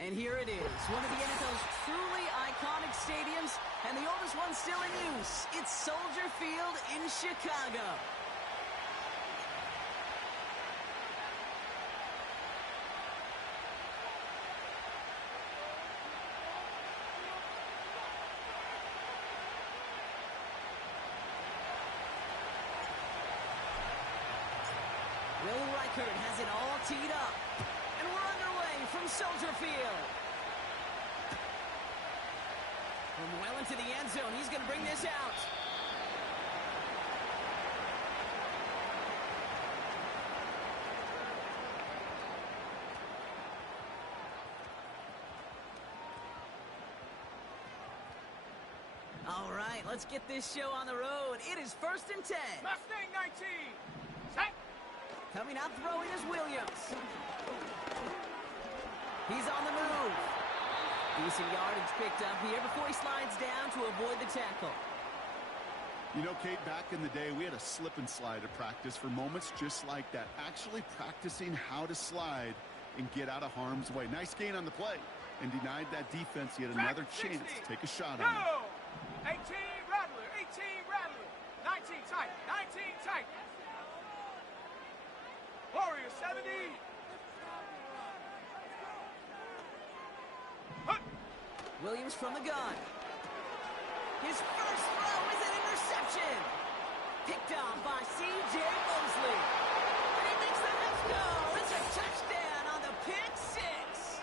And here it is, one of the NFL's truly iconic stadiums, and the oldest one still in use. It's Soldier Field in Chicago. Will Reichert has it all teed up. And we're underway from Soldier Field. From well into the end zone, he's going to bring this out. All right, let's get this show on the road. It is 1st and 10. Mustang 19. Set. Coming out throwing is Williams. He's on the move. Decent yardage picked up here before he slides down to avoid the tackle. You know, Kate, back in the day, we had a slip and slide at practice for moments just like that. Actually practicing how to slide and get out of harm's way. Nice gain on the play and denied that defense yet another chance to take a shot on it. 18 Rattler, 18 Rattler, 19 tight, 19 tight. Warrior 70. Williams from the gun. His first throw is an interception. Picked off by C.J. Mosley. And he makes the next go. It's a touchdown on the pick six.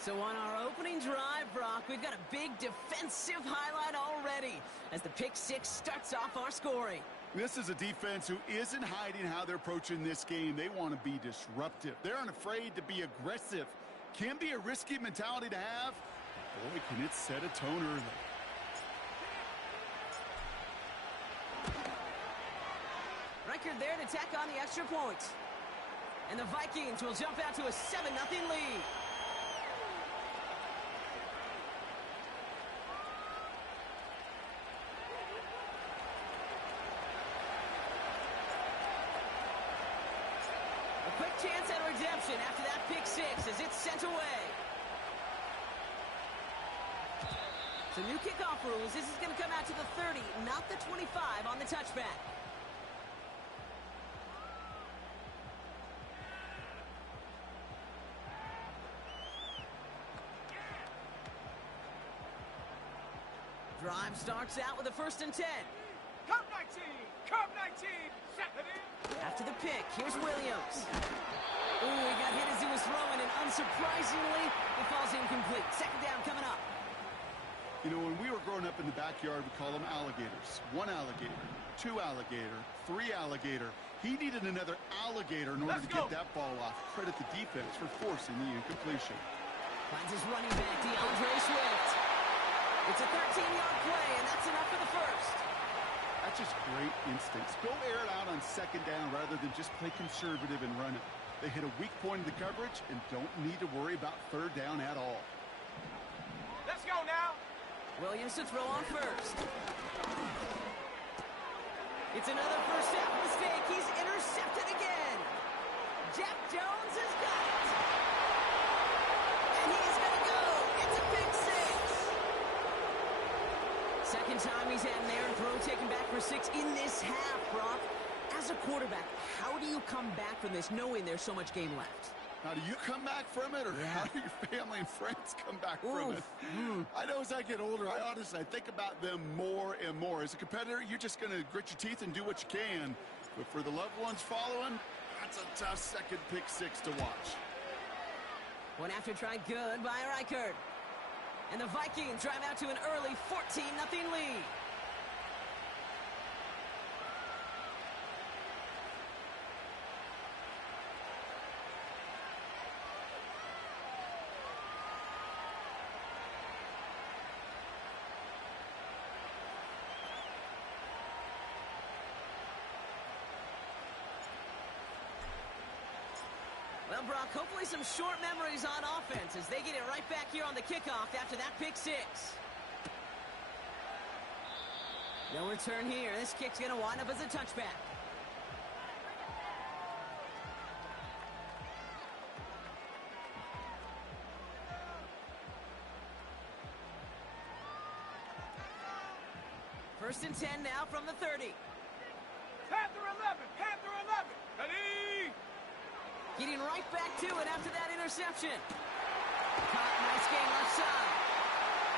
So on our opening drive, Brock, we've got a big defensive highlight already as the pick six starts off our scoring. This is a defense who isn't hiding how they're approaching this game. They want to be disruptive. They're unafraid to be aggressive. Can be a risky mentality to have. Boy, can it set a tone early. Reichert there to tack on the extra point. And the Vikings will jump out to a 7-0 lead. A quick chance at redemption after that pick six as it's sent away. So new kickoff rules. This is going to come out to the 30, not the 25 on the touchback. Drive starts out with a 1st and 10. Come 19, come 19, set it in. After the pick, here's Williams. Ooh, he got hit as he was throwing, and unsurprisingly, it falls incomplete. 2nd down coming up. You know, when we were growing up in the backyard, we call them alligators. 1 alligator, 2 alligator, 3 alligator. He needed another alligator in order to get that ball off. Credit the defense for forcing the incompletion. Finds his running back, DeAndre Swift. It's a 13-yard play, and that's enough for the first. That's just great instincts. Go air it out on 2nd down rather than just play conservative and run it. They hit a weak point in the coverage and don't need to worry about 3rd down at all. Let's go now. Williams to throw on first. It's another first half mistake. He's intercepted again. Jack Jones has got it. And he's going to go. It's a pick six. 2nd time he's had an errant throw taken back for 6 in this half, Brock. As a quarterback, how do you come back from this knowing there's so much game left? How do you come back from it, or how do your family and friends come back from it? I know as I get older, I think about them more and more. As a competitor, you're just going to grit your teeth and do what you can. But for the loved ones following, that's a tough 2nd pick six to watch. One after try good by Reichert. And the Vikings drive out to an early 14-0 lead. Well, Brock, hopefully some short memories on offense as they get it right back here on the kickoff after that pick six. No return here. This kick's going to wind up as a touchback. First and 10 now from the 30. Panther 11, Panther 11. Ready? Getting right back to it after that interception. Caught, nice gain left side.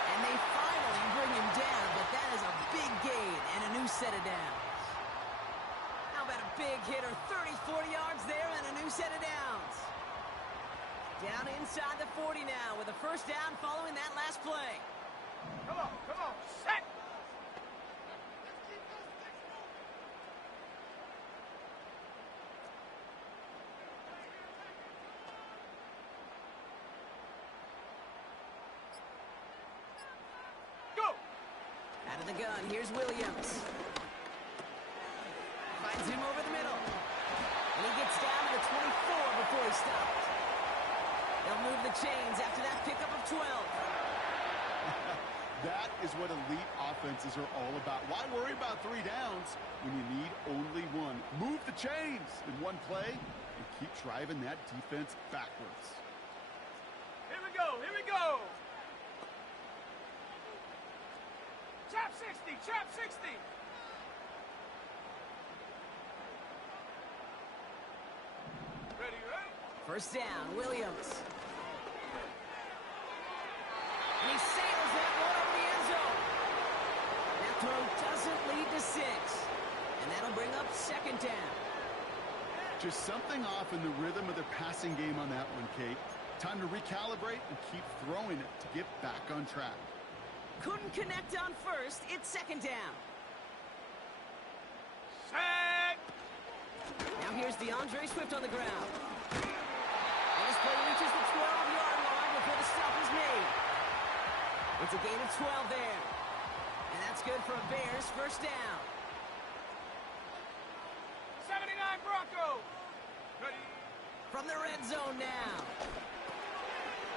And they finally bring him down, but that is a big gain and a new set of downs. How about a big hitter, 30, 40 yards there and a new set of downs. Down inside the 40 now with a first down following that last play. Come on, set. Out of the gun, here's Williams. Finds him over the middle. And he gets down to the 24 before he stops. They'll move the chains after that pickup of 12. That is what elite offenses are all about. Why worry about 3 downs when you need only 1? Move the chains in one play and keep driving that defense backwards. Here we go, here we go. Chop 60, chop 60. Ready? First down, Williams. And he sails that one over the end zone. That throw doesn't lead to 6. And that'll bring up second down. Just something off in the rhythm of their passing game on that one, Kate. Time to recalibrate and keep throwing it to get back on track. Couldn't connect on first. It's second down. Set. Now here's DeAndre Swift on the ground. And this play reaches the 12-yard line before the stop is made. It's a gain of 12 there. And that's good for a Bears first down. 79 Broncos. Ready? From the red zone now.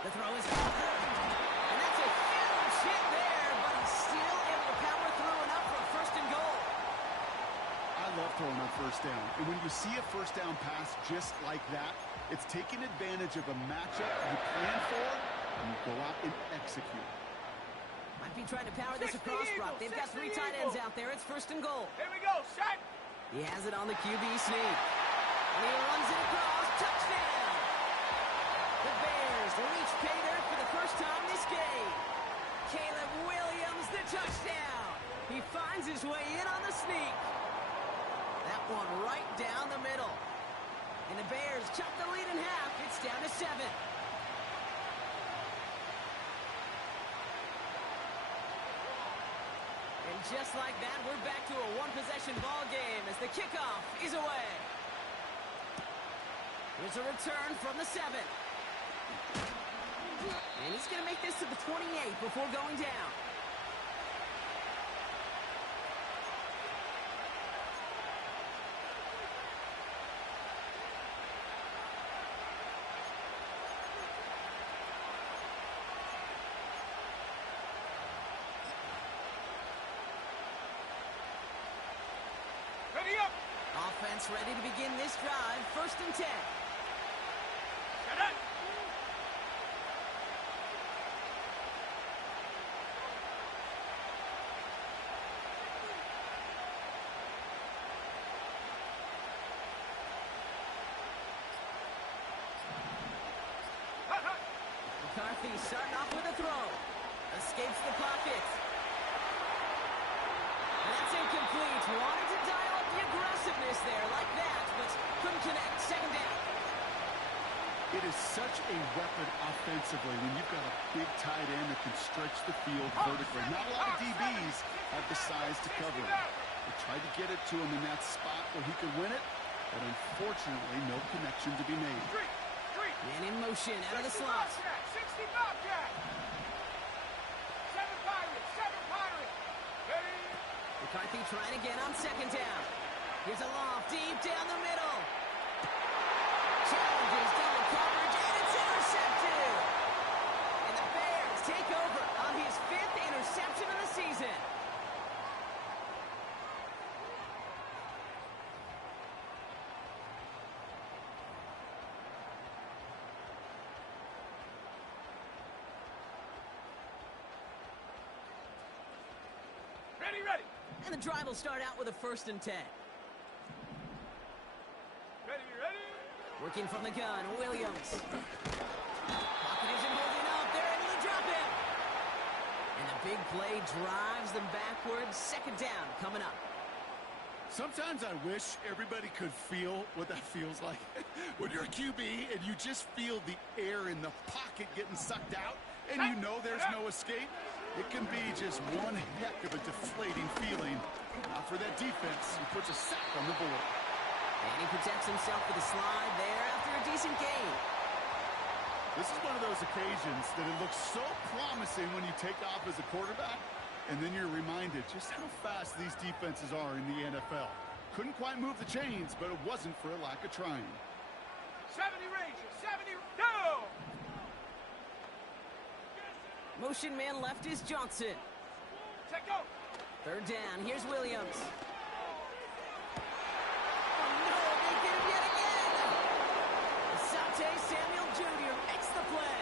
The throw is caught. And that's a huge hit there, but he's still able to power through enough for a first and goal. I love throwing on first down. And when you see a first down pass just like that, it's taking advantage of a matchup you plan for, and you go out and execute. Might be trying to power this across, Brock. They've got 3 tight ends out there. It's first and goal. Here we go, set. He has it on the QB sneak. And he runs it across. Touchdown! The Bears reach pay dirt for the first time this game. Caleb Williams, the touchdown. He finds his way in on the sneak. That one right down the middle. And the Bears chop the lead in half. It's down to 7. And just like that, we're back to a one-possession ball game as the kickoff is away. Here's a return from the 7. And he's going to make this to the 28 before going down. Ready up. Offense ready to begin this drive. First and 10. Set up. McCarthy starting off with a throw. Escapes the pocket. And that's incomplete. Wanted to dial up the aggressiveness there like that, but couldn't connect. Second down. It is such a weapon offensively when you've got a big tight end that can stretch the field vertically. Not a lot of DBs have the size to cover him. They tried to get it to him in that spot where he could win it, but unfortunately no connection to be made. Man in motion out of the slot. 60 Bobcat. 7 Pirates. Ready? McCarthy trying again on second down. Here's a loft deep down the middle. Challenges double coverage, and it's intercepted. And the Bears take over on his 5th interception of the season. Ready. And the drive will start out with a 1st and 10. Ready, ready? Working from the gun, Williams. Pocket isn't holding up. They're able to drop it. And the big play drives them backwards. 2nd down coming up. Sometimes I wish everybody could feel what that feels like. When you're a QB and you just feel the air in the pocket getting sucked out and you know there's no escape, it can be just one heck of a deflating feeling. Now for that defense, he puts a sack on the board. And he protects himself with a slide there after a decent gain. This is one of those occasions that it looks so promising when you take off as a quarterback, and then you're reminded just how fast these defenses are in the NFL. Couldn't quite move the chains, but it wasn't for a lack of trying. 70 Rangers, 70, go! Motion man left is Johnson. Check go! 3rd down, here's Williams. Oh no, they get him yet again! Asante Samuel Jr. makes the play.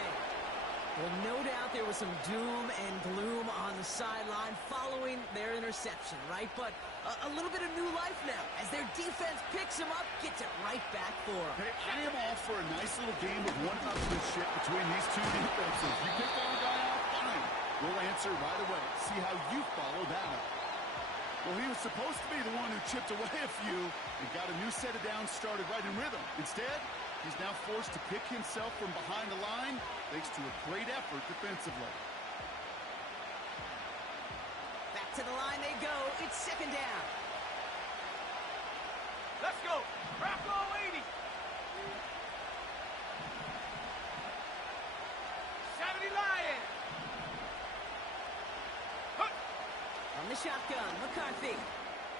Well, no doubt there was some doom and gloom on the sideline following their interception, right? But a little bit of new life now as their defense picks him up, gets it right back for him. Hey, I am all for a nice little game of one-upmanship between these two defenses. You picked our guy out, fine. We'll answer right away. See how you follow that up. Well, he was supposed to be the one who chipped away a few and got a new set of downs started right in rhythm. Instead, he's now forced to pick himself from behind the line thanks to a great effort defensively. Back to the line they go. It's 2nd down. Let's go! Bravo 80! 70 Lions! Hut! On the shotgun, McCarthy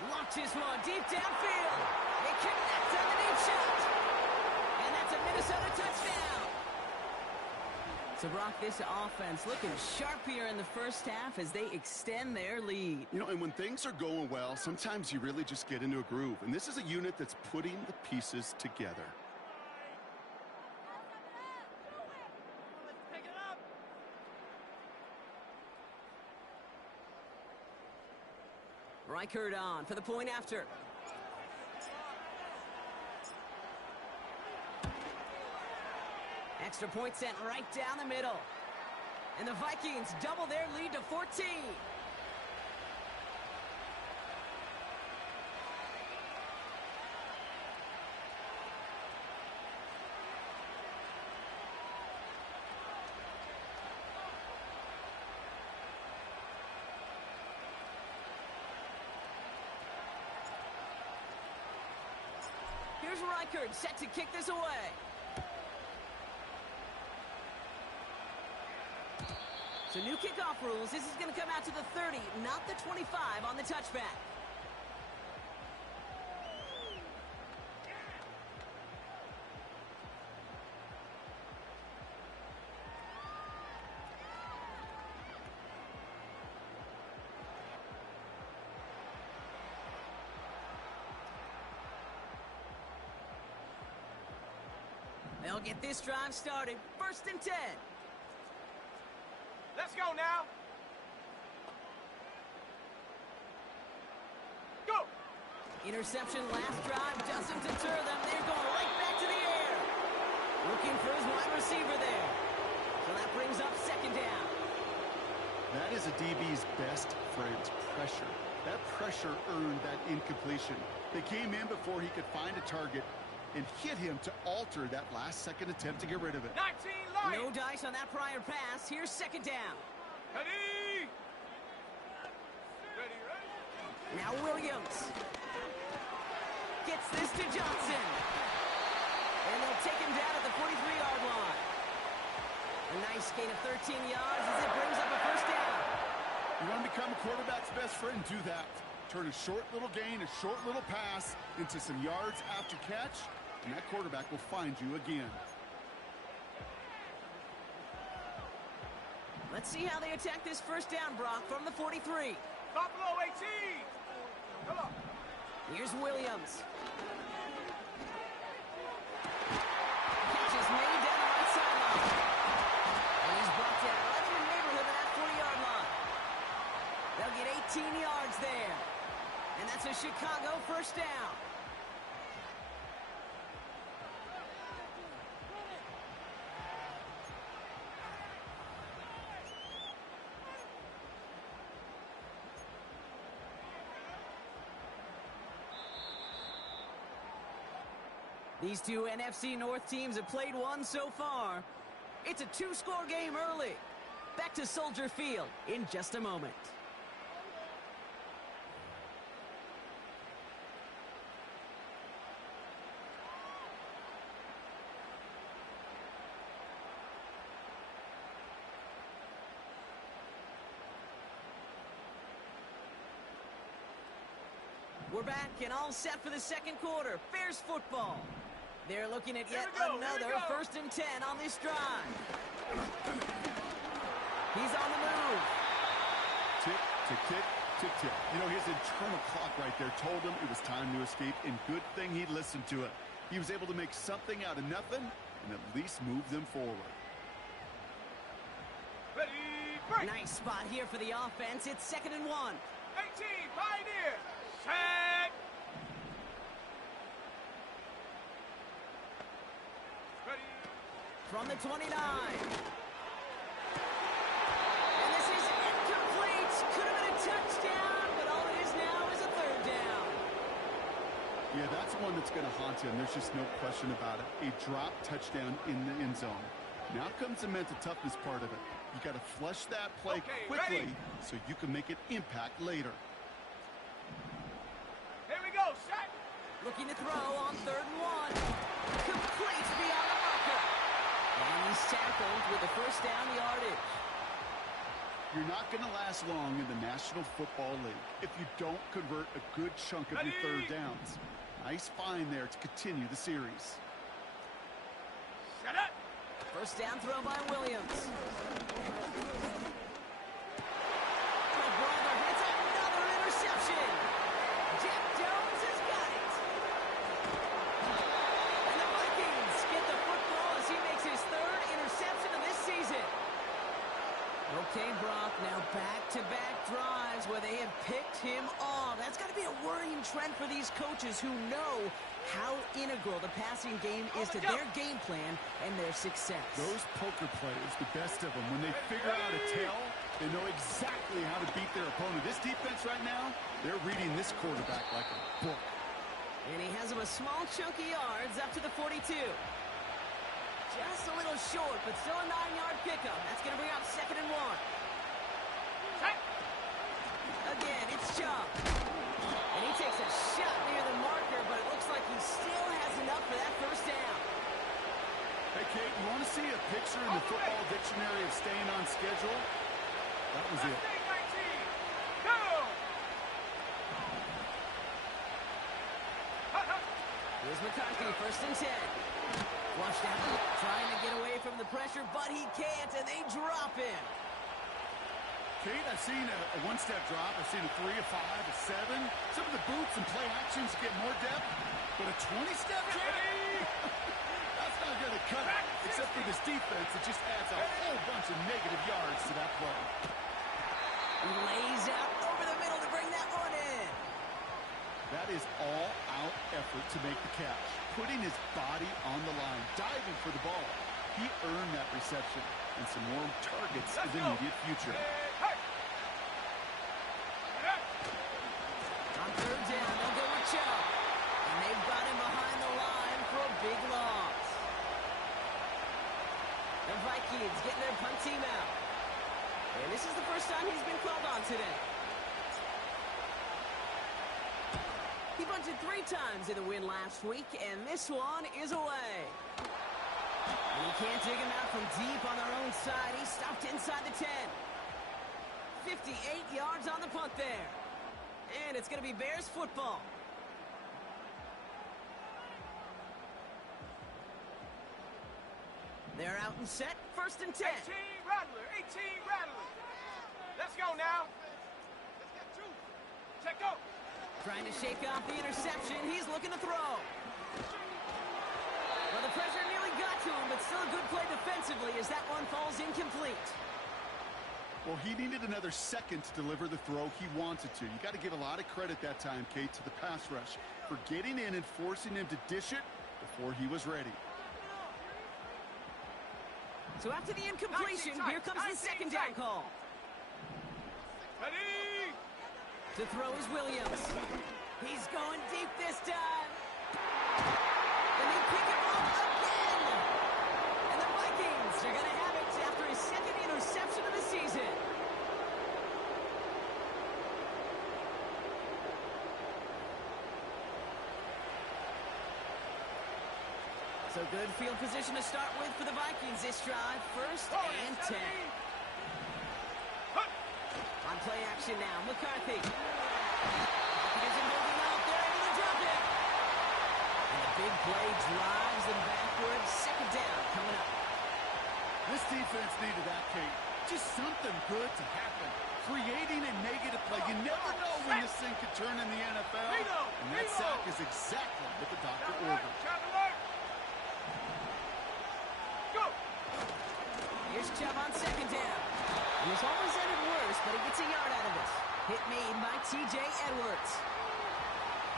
launches one deep downfield. They connect on the deep shot. And that's a Minnesota touchdown. So, Brock, this offense looking sharp here in the 1st half as they extend their lead. You know, and when things are going well, sometimes you really just get into a groove. And this is a unit that's putting the pieces together. Let's pick it up! Reichert on for the point after. Extra point sent right down the middle. And the Vikings double their lead to 14. Here's Reichert set to kick this away. So new kickoff rules. This is going to come out to the 30, not the 25 on the touchback. They'll get this drive started. 1st and 10. Let's go now! Go! Interception last drive doesn't deter them. They're going right back to the air. Looking for his wide receiver there. So that brings up 2nd down. That is a DB's best friend, pressure. That pressure earned that incompletion. They came in before he could find a target and hit him to alter that last-second attempt to get rid of it. 19 Lions! No dice on that prior pass. Here's 2nd down. Ready! Ready, ready! Now Williams gets this to Johnson. And they'll take him down at the 43-yard line. A nice gain of 13 yards as it brings up a 1st down. You want to become a quarterback's best friend? Do that. Turn a short little gain, a short little pass into some yards after catch, and that quarterback will find you again. Let's see how they attack this 1st down, Brock, from the 43. Buffalo 18! Come on! Here's Williams. Catch is made down the right sideline. And he's brought down right in the neighborhood of that 40-yard line. They'll get 18 yards there. It's a Chicago first down. These two NFC North teams have played one so far. It's a two-score game early. Back to Soldier Field in just a moment. We're back and all set for the second quarter. Bears football. They're looking at yet another 1st and 10 on this drive. He's on the move. Tick, tick, tick, tick, tick. You know, his internal clock right there told him it was time to escape, and good thing he listened to it. He was able to make something out of nothing and at least move them forward. Ready, break. Nice spot here for the offense. It's 2nd and 1. 18, Pioneer. Set. Ready. From the 29. And this is incomplete. Could have been a touchdown, but all it is now is a 3rd down. Yeah, that's one that's going to haunt him. There's just no question about it. A drop touchdown in the end zone. Now comes the mental toughness part of it. You got to flush that play quickly so you can make an impact later. Here we go, set. Looking to throw on 3rd and 1. Complete beyond the marker. And he's tackled with the first down yardage. You're not going to last long in the National Football League if you don't convert a good chunk of your 3rd downs. Nice find there to continue the series. Set up. First down throw by Williams. Oh, brother, it's another interception. Jack Jones has got it. And the Vikings get the football as he makes his 3rd interception of this season. Okay, Brock, now back-to-back drives where they have picked him off. That's got to be a worrying trend for these coaches who know how integral the passing game is to their game plan and their success. Those poker players, the best of them, when they figure out a tell, they know exactly how to beat their opponent. This defense right now, they're reading this quarterback like a book. And he has him a small chunk of yards up to the 42. Just a little short, but still a 9-yard pickup. That's going to bring up 2nd and 1. Set. Again, it's Chubb. And he takes a shot near the marker, but it looks like he still has enough for that first down. Hey, Kate, you want to see a picture in the football dictionary of staying on schedule? That was it. 19, go. Here's McCarthy, 1st and 10. Flushed out, trying to get away from the pressure, but he can't, and they drop him. Kate, I've seen a one-step drop. I've seen a 3, a 5, a 7. Some of the boots and play actions get more depth, but a 20-step drop? That's not going to cut it, except for this defense. It just adds a whole bunch of negative yards to that play. He lays out over the middle to bring that one in. That is all-out effort to make the catch, putting his body on the line, diving for the ball. He earned that reception and some more targets in the immediate future. On 3rd down, they'll go with Chubb. And they've got him behind the line for a big loss. The Vikings getting their punt team out. And this is the first time he's been called on today. He punted 3 times in the win last week, and this one is away. And he can't dig him out from deep on their own side. He's stopped inside the 10. 58 yards on the punt there. And it's going to be Bears football. They're out and set. 1st and 10. 18 Rattler, 18 Rattler. Let's go now. Let's get two. Check go. Trying to shake off the interception. He's looking to throw. Well, the pressure nearly got to him, but still a good play defensively as that one falls incomplete. Well, he needed another second to deliver the throw he wanted to. You got to give a lot of credit that time, Kate, to the pass rush for getting in and forcing him to dish it before he was ready. So after the incompletion, here comes the second down call. Ready? To throw is Williams. He's going deep this time. And they pick him up again. And the Vikings are going to have it after his second interception of the season. So good field position to start with for the Vikings this drive. First and 10. On play action now, McCarthy. Isn't holding out. They're able to drop it. And a big play drives them backwards. Second down coming up. This defense needed that, Kate. Just something good to happen. Creating a negative play. You never know when this thing could turn in the NFL. And that sack is exactly what the doctor ordered. Here's Chubb on second down. He was always ended worse, but he gets a yard out of this. Hit made by T.J. Edwards.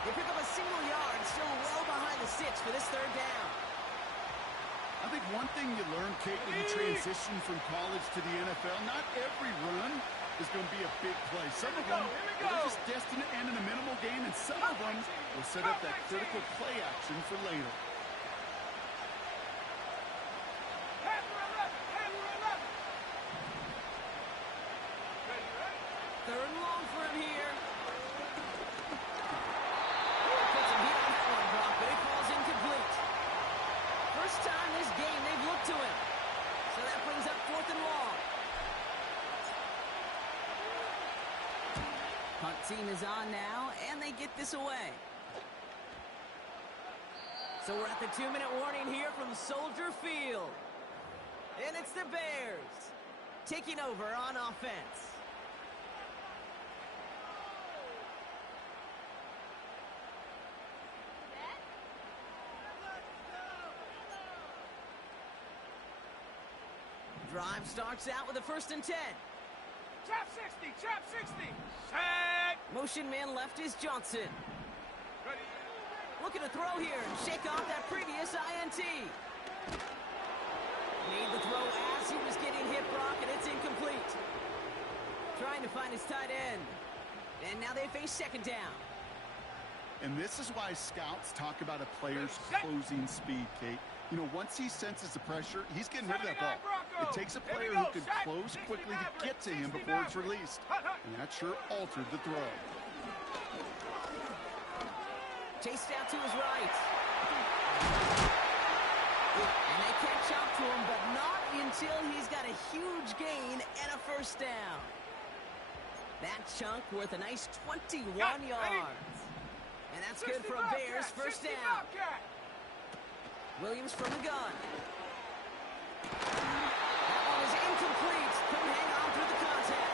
They pick up a single yard, still well behind the sticks for this third down. I think one thing you learn, Kate, when you transition from college to the NFL, not every run is going to be a big play. Some of them are just destined to end in a minimal gain, and some of them will set up that critical play action for later. Third and long for him here. Puts some heat on that one, Brock, but it falls incomplete. First time this game they've looked to him. So that brings up fourth and long. Punt team is on now, and they get this away. So we're at the 2-minute warning here from Soldier Field. And it's the Bears taking over on offense. Drive starts out with a first and 10. Chop 60, chop 60. Set. Motion man left is Johnson. Ready. Looking to throw here and shake off that previous INT. Made the throw as he was getting hit, Brock, and it's incomplete. Trying to find his tight end. And now they face second down. And this is why scouts talk about a player's closing speed, Kate. You know, once he senses the pressure, he's getting rid of that ball. It takes a player who can close quickly to get to him before it's released. And that sure altered the throw. Chased out to his right. And they catch up to him, but not until he's got a huge gain and a first down. That chunk worth a nice 21 yards. And that's good for a Bears first down. Williams from the gun. That one is incomplete. Couldn't hang on through the contact.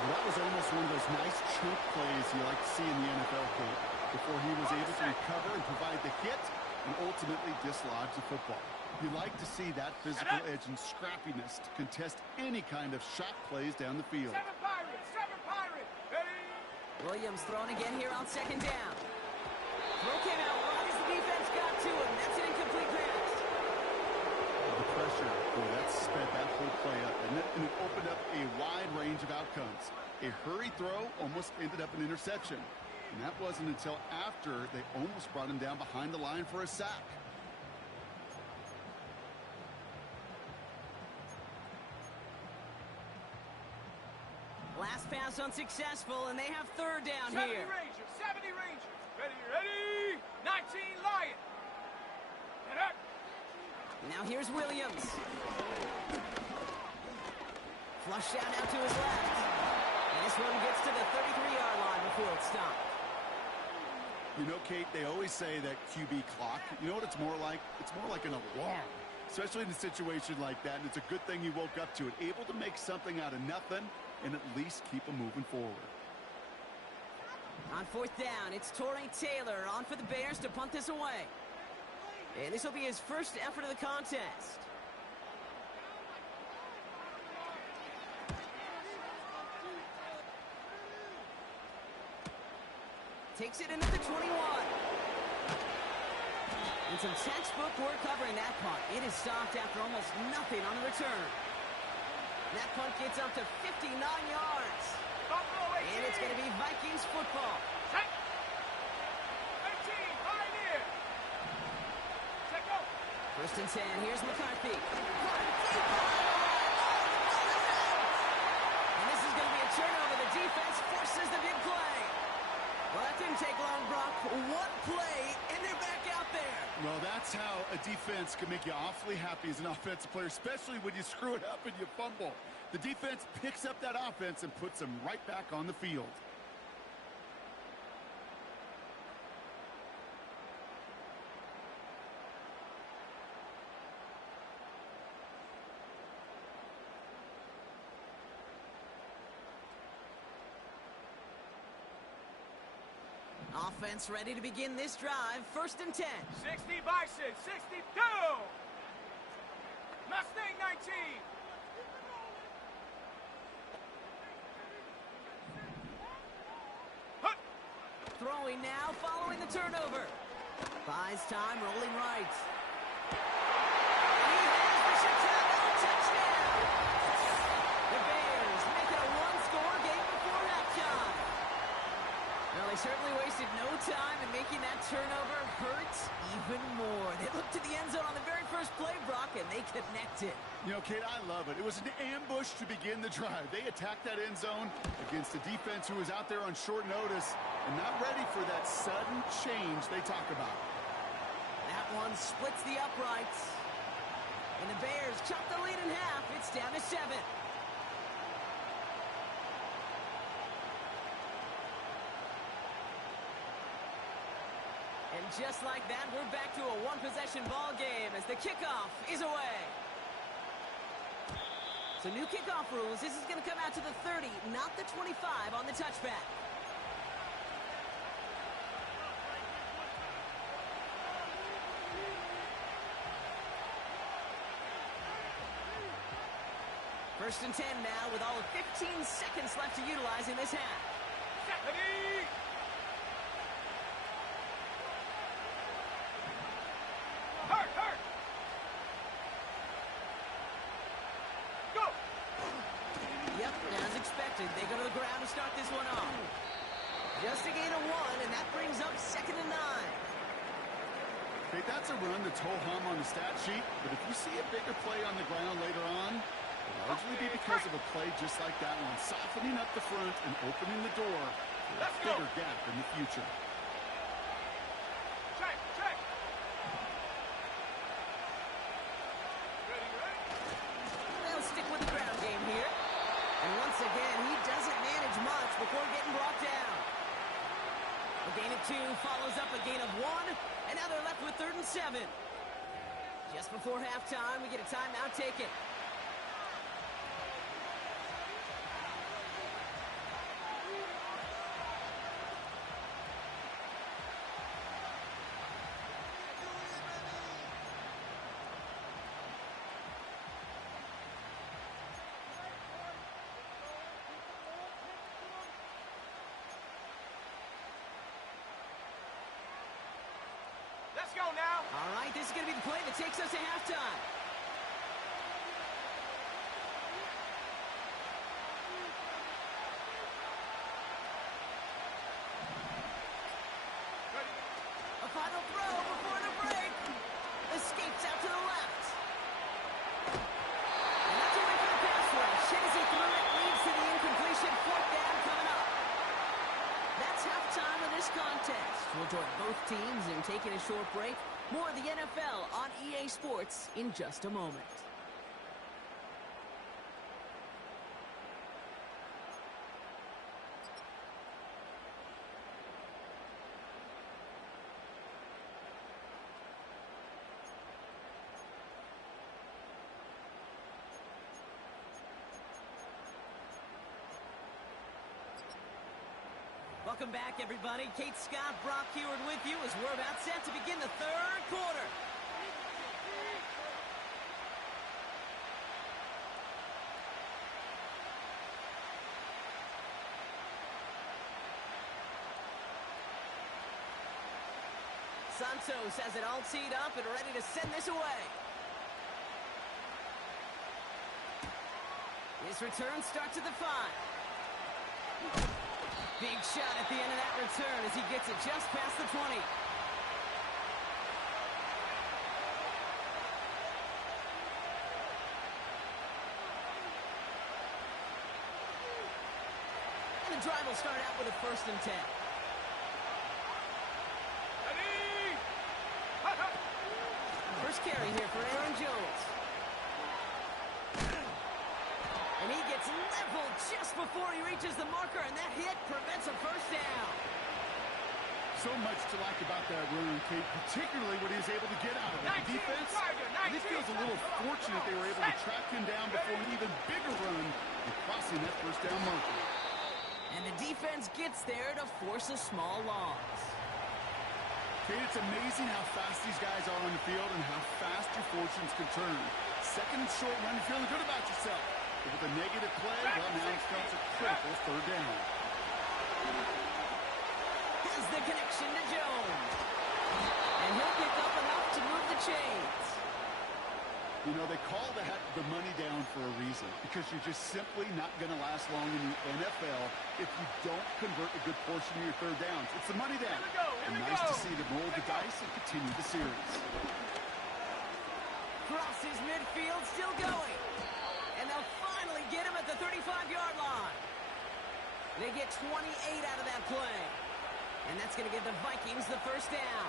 Well, that was almost one of those nice chunk plays you like to see in the NFL, Kate, before he was able to recover and provide the hit and ultimately dislodge the football. You like to see that physical edge and scrappiness to contest any kind of shot plays down the field. Seven Pirates. Ready. Williams thrown again here on second down. Throw came out right as the defense got to him. That's an incomplete pass. The pressure, boy, that sped that whole play up, and it opened up a wide range of outcomes. A hurried throw almost ended up an interception. And that wasn't until after they almost brought him down behind the line for a sack. Last pass unsuccessful, and they have third down 70 here. Rangers. Ready. 19 Lion. Get up. Now here's Williams. Flushed out to his left. And this one gets to the 33-yard line before it's stopped. You know, Kate, they always say that QB clock, you know what it's more like? It's more like an alarm, especially in a situation like that. And it's a good thing you woke up to it, able to make something out of nothing and at least keep them moving forward. On fourth down, it's Torrey Taylor on for the Bears to punt this away. And this will be his first effort of the contest. Takes it into the 21. And some textbook work covering that punt. It is stopped after almost nothing on the return. That punt gets up to 59 yards. And it's going to be Vikings football. Set. 18, pioneer. Check go. First and 10, here's McCarthy. And this is going to be a turnover. The defense forces the big play. Well, that didn't take long, Brock. One play, and they're back out there. Well, that's how a defense can make you awfully happy as an offensive player, especially when you screw it up and you fumble. The defense picks up that offense and puts them right back on the field. Offense ready to begin this drive. First and 10. 60 Bison, 62. Mustang 19. Hut. Throwing now, following the turnover. Buys time, rolling right. He has the Chicago touchdown. The Bears make it a one-score game before halftime. Well, they certainly wasted no time in making that turnover hurt even more. They looked to the end zone on the very first play, Brock, and they connected. You know, Kate, I love it. It was an ambush to begin the drive. They attacked that end zone against a defense who was out there on short notice and not ready for that sudden change they talk about. That one splits the uprights. And the Bears chop the lead in half. It's down to 7. And just like that, we're back to a one-possession ball game as the kickoff is away. So new kickoff rules. This is going to come out to the 30, not the 25 on the touchback. First and 10 now with all of 15 seconds left to utilize in this half. Ready. Hurt. Go. Yep, as expected, they go to the ground to start this one off. Just a gain of 1, and that brings up 2nd and 9. Okay, that's a run that's ho-hum on the stat sheet, but if you see a bigger play on the ground later on, it'll largely be because of a play just like that one, softening up the front and opening the door for a bigger gap in the future. Check. Ready. They'll stick with the ground game here. And once again, he doesn't manage much before getting brought down. A gain of 2 follows up a gain of 1, and now they're left with 3rd and 7. Just before halftime, we get a timeout taken. Let's go now. All right, this is going to be the play that takes us to halftime. Ready. A final throw before the break. Escapes out to the left. And that's away from the pass rush. As he threw it, leads to the incompletion. 4th down coming up. That's halftime of this contest. We'll join both teams in taking a short break. More of the NFL on EA Sports in just a moment. Welcome back, everybody. Kate Scott, Brock Heward with you as we're about set to begin the 3rd quarter. Santos has it all teed up and ready to send this away. His return starts at the 5. Big shot at the end of that return as he gets it just past the 20. And the drive will start out with a 1st and 10. Ready? First carry here for Aaron Jones. And he gets leveled just before he reaches the marker, and that hit prevents a 1st down. So much to like about that run, Kate, particularly what he was able to get out of it. The defense, this feels a little fortunate they were able to track him down before an even bigger run and crossing that 1st down marker. And the defense gets there to force a small loss. Kate, it's amazing how fast these guys are on the field and how fast your fortunes can turn. 2nd and short run, you're feeling good about yourself. But with a negative play, well, now it comes a critical 3rd down. Has the connection to Jones. And he'll pick up enough to move the chains. You know, they call that the money down for a reason, because you're just simply not going to last long in the NFL if you don't convert a good portion of your 3rd downs. It's the money down. And nice to see them roll the dice and continue the series. Crosses midfield, still going. And they'll finally get him at the 35-yard line. They get 28 out of that play. And that's going to give the Vikings the 1st down.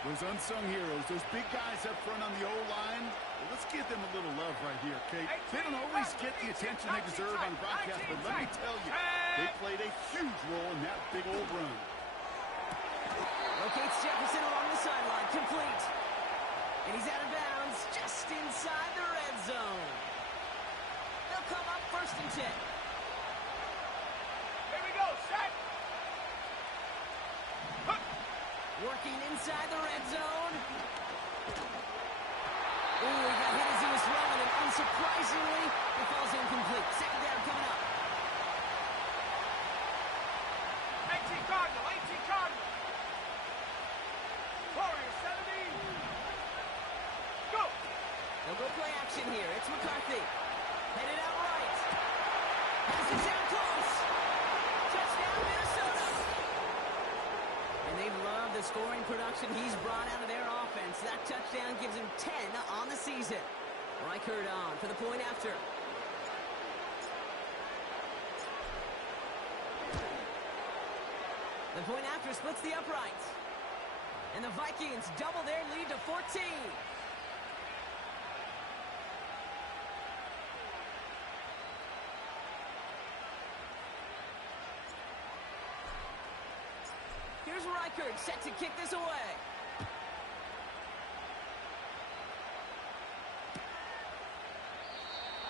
Those unsung heroes, those big guys up front on the O-line, well, let's give them a little love right here, Kate. They don't always get the attention they deserve on the broadcast, but let me tell you, they played a huge role in that big old run. Locates Jefferson along the sideline, complete. And he's out of bounds, just inside the red zone. They'll come up 1st and 10. Here we go, set. Working inside the red zone. Ooh, he got hit as he was throwing, and unsurprisingly, it falls incomplete. 2nd down coming up. 18 Cardinal, 18 Cardinal. Warrior 70. Go. They'll go play action here. It's McCarthy. Headed out right. Passes down close. Touchdown, Minnesota. And they've loved the scoring production he's brought out of their offense. That touchdown gives him 10 on the season. Reichert on for the point after. The point after splits the uprights. And the Vikings double their lead to 14. Here's Reichert set to kick this away.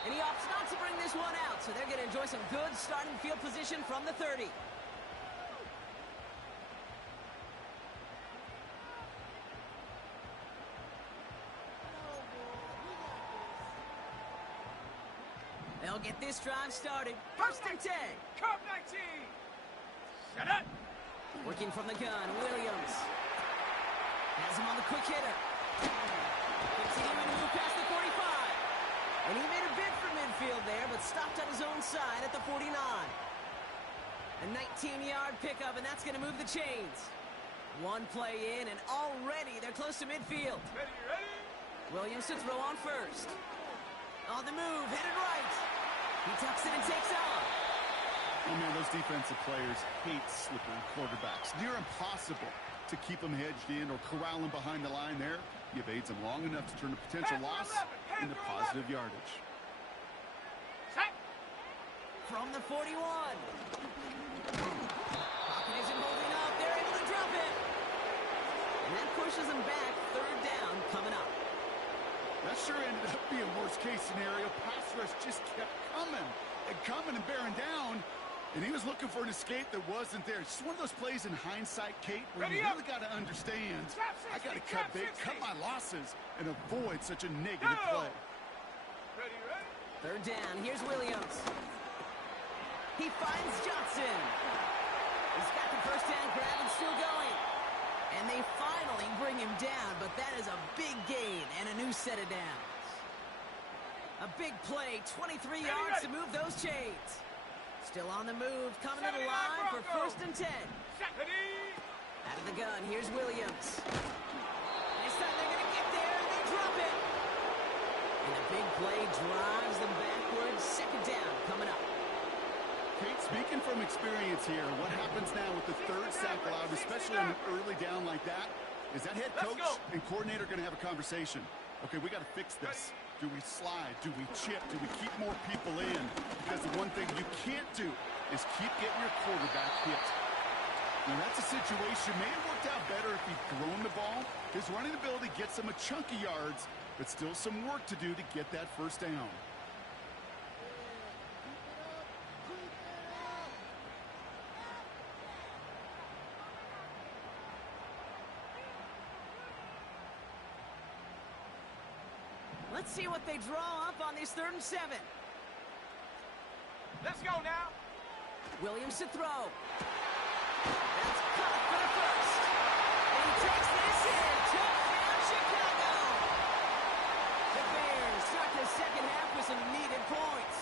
And he opts not to bring this one out, so they're going to enjoy some good starting field position from the 30. They'll get this drive started. 1st and 10. Curve 19. Set up. Working from the gun, Williams. Has him on the quick hitter. Continuing to move past the 45. And he made a bid for midfield there, but stopped on his own side at the 49. A 19-yard pickup, and that's going to move the chains. One play in, and already they're close to midfield. Ready, ready? Williams to throw on 1st. On the move, headed right. He tucks it and takes off. Oh, man, those defensive players hate slippery quarterbacks. Near impossible to keep them hedged in or corral them behind the line there. You've aids them long enough to turn a potential loss into positive yardage. Set. From the 41. Pocket isn't holding up. They're able to drop it. And that pushes them back. 3rd down coming up. That sure ended up being worst-case scenario. Pass rush just kept coming and bearing down. And he was looking for an escape that wasn't there. It's just one of those plays in hindsight, Kate, where you really got to understand, I got to cut bait, cut my losses, and avoid such a negative play. Ready, ready? 3rd down. Here's Williams. He finds Johnson. He's got the 1st down grab and still going. And they finally bring him down, but that is a big gain and a new set of downs. A big play, 23 yards to move those chains. Still on the move, coming to the line for 1st and 10. Out of the gun, here's Williams. This time they're going to get there, and they drop it. And a big play drives them backwards. 2nd down coming up. Kate, speaking from experience here, what happens now with the 3rd sack allowed, especially on an early down like that, is that head coach and coordinator going to have a conversation. Okay, we got to fix this. Do we slide? Do we chip? Do we keep more people in? Because the one thing you can't do is keep getting your quarterback hit. Now, that's a situation. May have worked out better if he'd thrown the ball. His running ability gets him a chunk of yards, but still some work to do to get that 1st down. Let's see what they draw up on this 3rd and 7. Let's go now. Williams to throw. That's caught for the 1st. And he takes this in. Touchdown, Chicago. The Bears start the 2nd half with some needed points.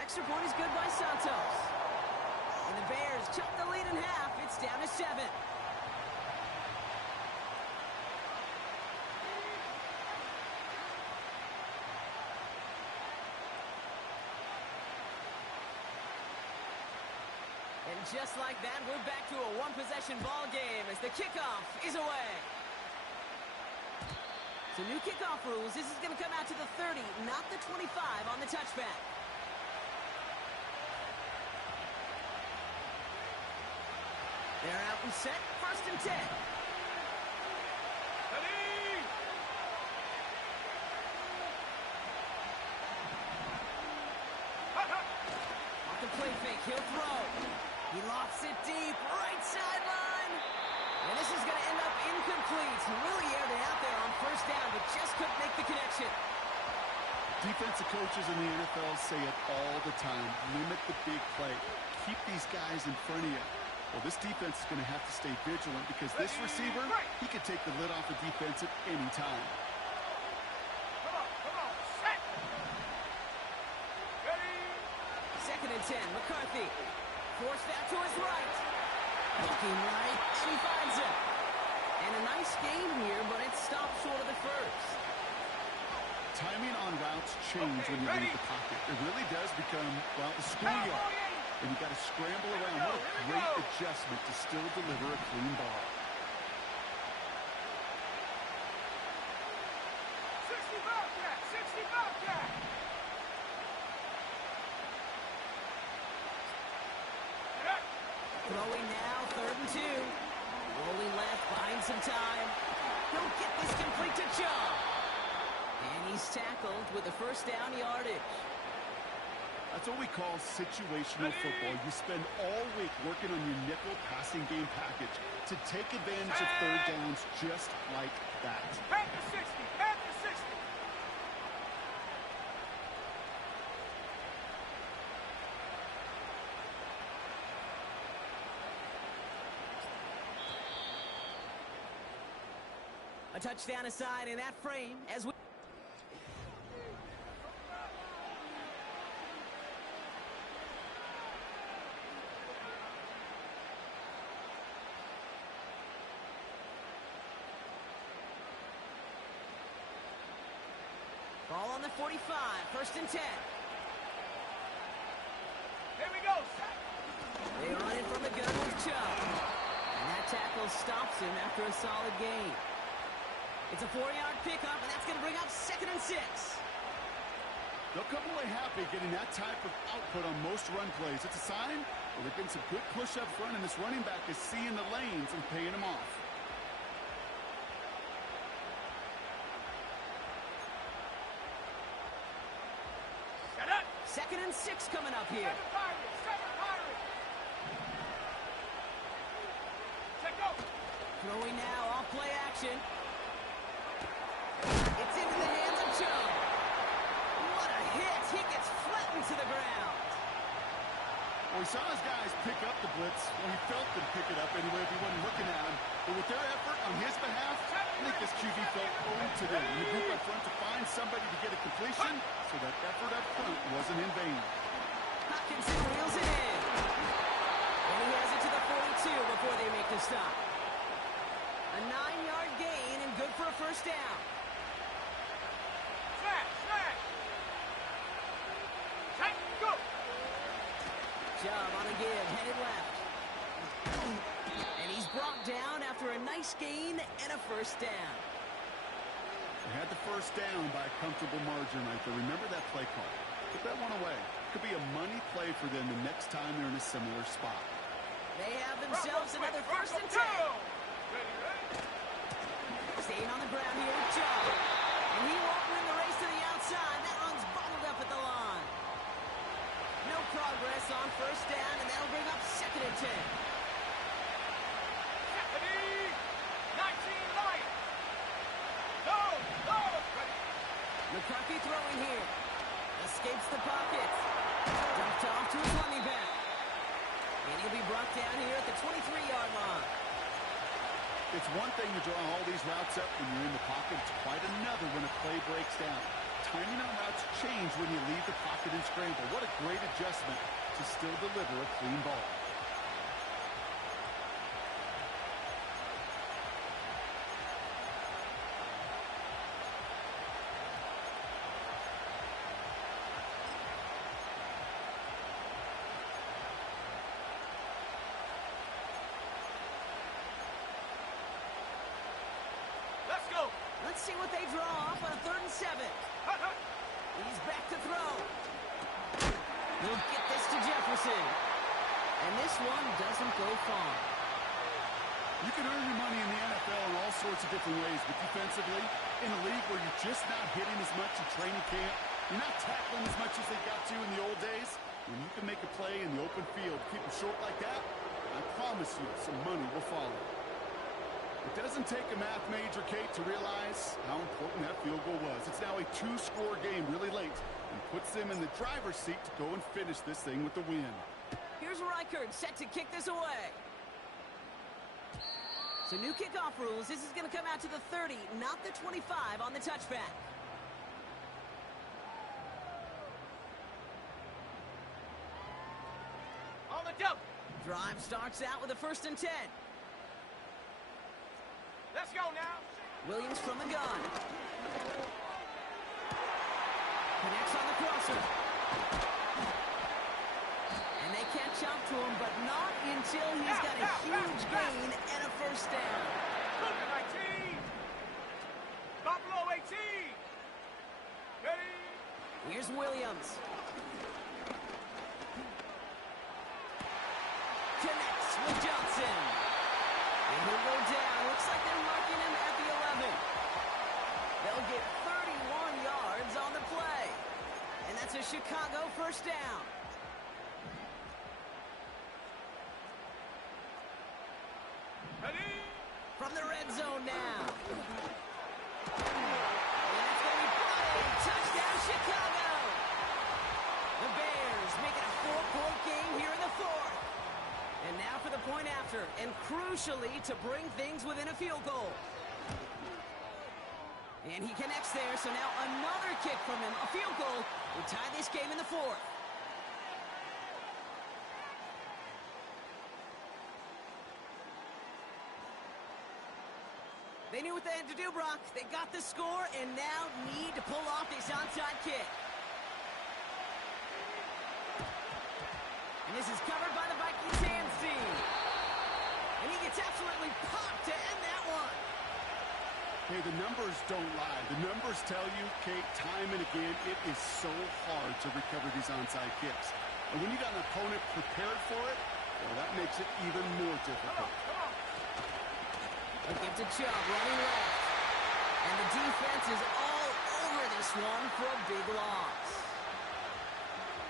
Extra point is good by Santos. And the Bears chop the lead in half. It's down to 7. And just like that, we're back to a one-possession ball game as the kickoff is away. So new kickoff rules. This is going to come out to the 30, not the 25 on the touchback. They're out and set. 1st and 10. Off the play fake, he'll throw. He lofts it deep, right sideline. And this is going to end up incomplete. Really aired it out there on 1st down, but just couldn't make the connection. Defensive coaches in the NFL say it all the time. Limit the big play. Keep these guys in front of you. Well, this defense is going to have to stay vigilant because this receiver, he could take the lid off the defense at any time. Come on, set. Ready. 2nd and 10, McCarthy. Forced out to his right. Looking right, and he finds it. And a nice gain here, but it stopped short of the 1st. Timing on routes change when you leave the pocket. It really does become, well, the schoolyard. And you've got to scramble around. What a great adjustment to still deliver a clean ball. 60 Bobcat, 60 Bobcat. Throwing now, 3rd and 2. Rolling left, buying some time. Don't get this complete to Chubb. And he's tackled with the 1st down yardage. That's what we call situational football. You spend all week working on your nickel passing game package to take advantage of 3rd downs just like that. Back to 60, back to 60. A touchdown aside in that frame as we... Ball on the 45, 1st and 10. Here we go. They run it from the gun with Chubb. And that tackle stops him after a solid gain. It's a 4-yard pickup, and that's going to bring up 2nd and 6. They'll come away happy getting that type of output on most run plays. It's a sign where they're getting some good push up front, and this running back is seeing the lanes and paying them off. Get up. 2nd and 6 coming up here. Second pirate. Check go. Throwing now, off play action. It's into the hands of Chubb. What a hit. He gets flattened to the ground. Well, he saw his guys pick up the blitz. Well, he felt them pick it up anyway if he wasn't looking at him. But with their effort on his behalf, I think this QB felt owed to them. And the group up front to find somebody to get a completion, so that effort up front wasn't in vain. Hopkinson wheels it in. And he has it to the 42 before they make the stop. A 9-yard gain and good for a first down. Snap! Take, go! Chubb on a give, headed left. And he's brought down after a nice gain and a first down. They had the first down by a comfortable margin right there. Remember that play call. Put that one away. Could be a money play for them the next time they're in a similar spot. They have themselves another first and 10. Staying on the ground here with Chubb. And he won't win the race to the outside. That one's bottled up at the line. No progress on first down, and that'll bring up second and 10. 19 Lions. Go! McCarthy throwing here. Escapes the pockets. Dumped off to his running back. And he'll be brought down here at the 23-yard line. It's one thing to draw all these routes up when you're in the pocket. It's quite another when a play breaks down. Timing on routes change when you leave the pocket and scramble. What a great adjustment to still deliver a clean ball. Let's go! Let's see what they draw up on a 3rd and 7. He's back to throw. He'll get this to Jefferson. And this one doesn't go far. You can earn your money in the NFL in all sorts of different ways, but defensively, in a league where you're just not hitting as much in training camp, you're not tackling as much as they got to in the old days, when you can make a play in the open field, keep them short like that, I promise you some money will follow. It doesn't take a math major, Kate, to realize how important that field goal was. It's now a 2-score game really late and puts them in the driver's seat to go and finish this thing with the win. Here's Reichert set to kick this away. So new kickoff rules. This is going to come out to the 30, not the 25 on the touchback. On the double. Drive starts out with a 1st and 10. Let's go now. Williams from the gun. Connects on the crosser. And they catch up to him, but not until he's got a huge gain and a first down. Cougar 19. Buffalo 18. Ready? Here's Williams. Connects with Johnson. And he'll go down. Looks like they're marking him at the 11. They'll get 31 yards on the play. And that's a Chicago first down. Ready? From the red zone now. And that's going to be played. Touchdown, Chicago. The Bears make it a 4-point game here in the 4th. And now for the point after, and crucially to bring things within a field goal. And he connects there, so now another kick from him, a field goal, will tie this game in the 4th. They knew what they had to do, Brock. They got the score and now need to pull off this onside kick. And this is covered by the Vikings hands team. And he gets absolutely popped to end that one. Hey, the numbers don't lie. The numbers tell you, Kate, time and again, it is so hard to recover these onside kicks. And when you got an opponent prepared for it, well, that makes it even more difficult. Look into Chubb running left. And the defense is all over this one for a big loss.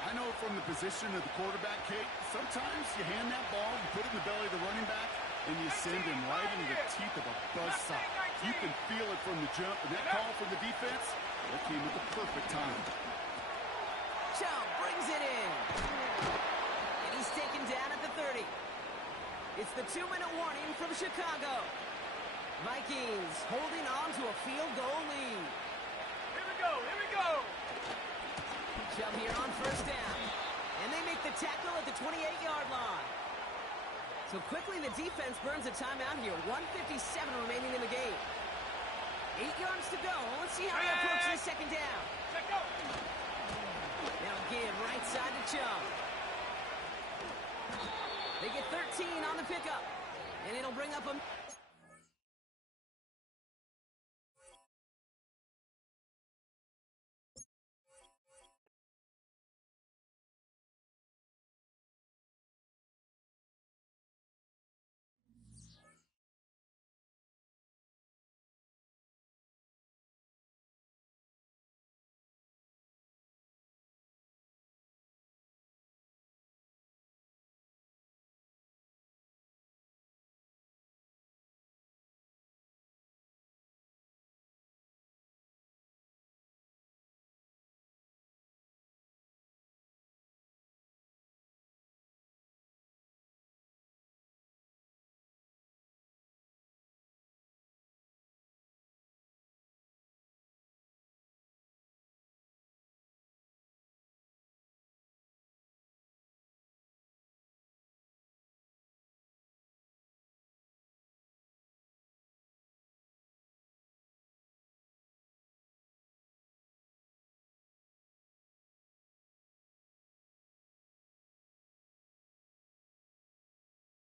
I know from the position of the quarterback, Kate, sometimes you hand that ball, you put it in the belly of the running back, and you send him right into the teeth of a buzzsaw. You can feel it from the jump, and that call from the defense, that came at the perfect time. Chubb brings it in. And He's taken down at the 30. It's the 2-minute warning from Chicago. Vikings holding on to a field goal lead. Here we go, here we go. Shove here on first down. And they make the tackle at the 28-yard line. So quickly the defense burns a timeout here. 1:57 remaining in the game. 8 yards to go. Let's see how they approach the second down. Check go. Now give right side to Chubb. They get 13 on the pickup. And it'll bring up a...